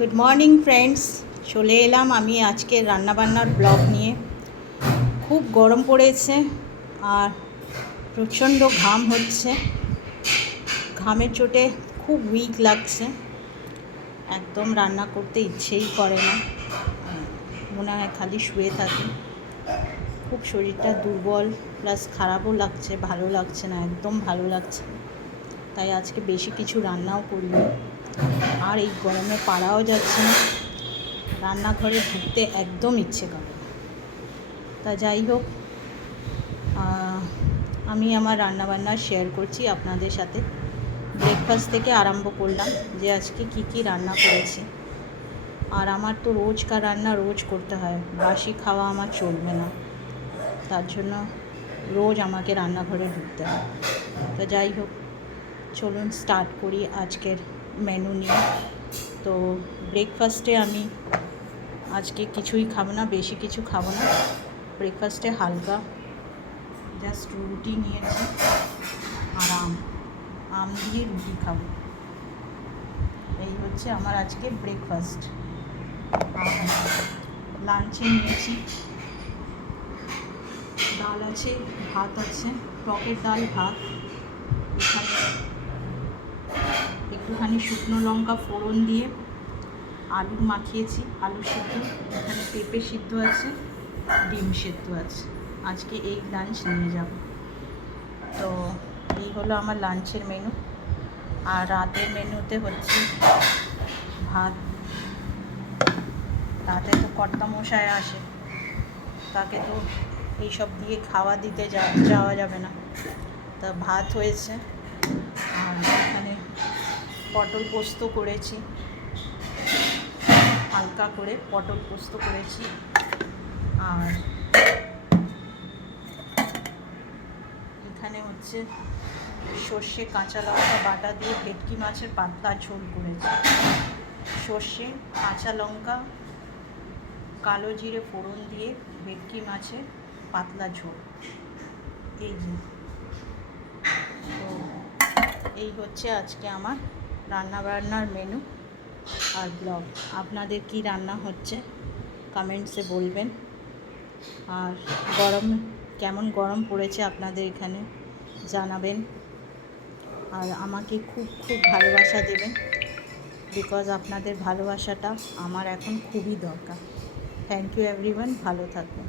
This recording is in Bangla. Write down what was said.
গুড মর্নিং ফ্রেন্ডস, চলে এলাম আমি আজকে রান্নাবান্নার ব্লগ নিয়ে। খুব গরম পড়েছে আর প্রচণ্ড ঘাম হচ্ছে। ঘামের চোটে খুব উইক লাগছে, একদম রান্না করতে ইচ্ছেই করে না, মনে হয় খালি শুয়ে থাকি। খুব শরীরটা দুর্বল প্লাস খারাপও লাগছে, ভালো লাগছে না, একদম ভালো লাগছে। তাই আজকে বেশি কিছু রান্নাও করিনি, আর এই গরমে পারাও যাচ্ছে না, রান্নাঘরে ঢুকতে একদম ইচ্ছে করে। তা যাই হোক, আমি আমার রান্নাবান্না শেয়ার করছি আপনাদের সাথে। ব্রেকফাস্ট থেকে আরম্ভ করলাম যে আজকে কি কি রান্না করেছি। আর আমার তো রোজকার রান্না রোজ করতে হয়, বাসি খাওয়া আমার চলবে না, তার জন্য রোজ আমাকে রান্নাঘরে ঢুকতে হয়। তো যাই হোক, চলুন স্টার্ট করি আজকের মেনু নিয়ে। তো ব্রেকফাস্টে আমি আজকে কিছুই খাবো না, বেশি কিছু খাবো না। ব্রেকফাস্টে হালকা জাস্ট রুটি নিয়েছি আর আম দিয়ে রুটি খাবো। এই হচ্ছে আমার আজকে ব্রেকফাস্ট। লাঞ্চে নিয়েছি ডাল আছে, ভাত আছে, টকের ডাল ভাত। এখানে একটুখানি শুকনো লঙ্কা ফোড়ন দিয়ে আলু মাখিয়েছি, আলু সিদ্ধ, এখানে পেঁপে সিদ্ধ আছে, ডিম সিদ্ধ আছে। আজকে এই লাঞ্চ নিয়ে যাব। তো এই হলো আমার লাঞ্চের মেনু। আর রাতের মেনুতে হচ্ছে ভাত। রাতে তো কর্তামশাই আসে, তাকে তো এইসব দিয়ে খাওয়া দিতে যাওয়া যাবে না। তা ভাত হয়েছে, আর এখানে পটল পোস্ত করেছি, হালকা করে পটল পোস্ত করেছি। আর এখানে হচ্ছে সর্ষে কাঁচা লঙ্কা বাটা দিয়ে ভেটকি মাছের পাতলা ঝোল করেছি। সর্ষে কাঁচা লঙ্কা কালো জিরে ফোড়ন দিয়ে ভেটকি মাছের পাতলা ঝোল। এই যে, তো এই হচ্ছে আজকে আমার রান্নাবান্নার মেনু আর ব্লগ। আপনাদের কি রান্না হচ্ছে কমেন্টসে বলবেন। আর কেমন গরম পড়েছে আপনাদের এখানে জানাবেন। আর আমাকে খুব খুব ভালোবাসা দেবেন, বিকজ আপনাদের ভালোবাসাটা আমার এখন খুবই দরকার। থ্যাংক ইউ এভরিওয়ান, ভালো থাকবেন।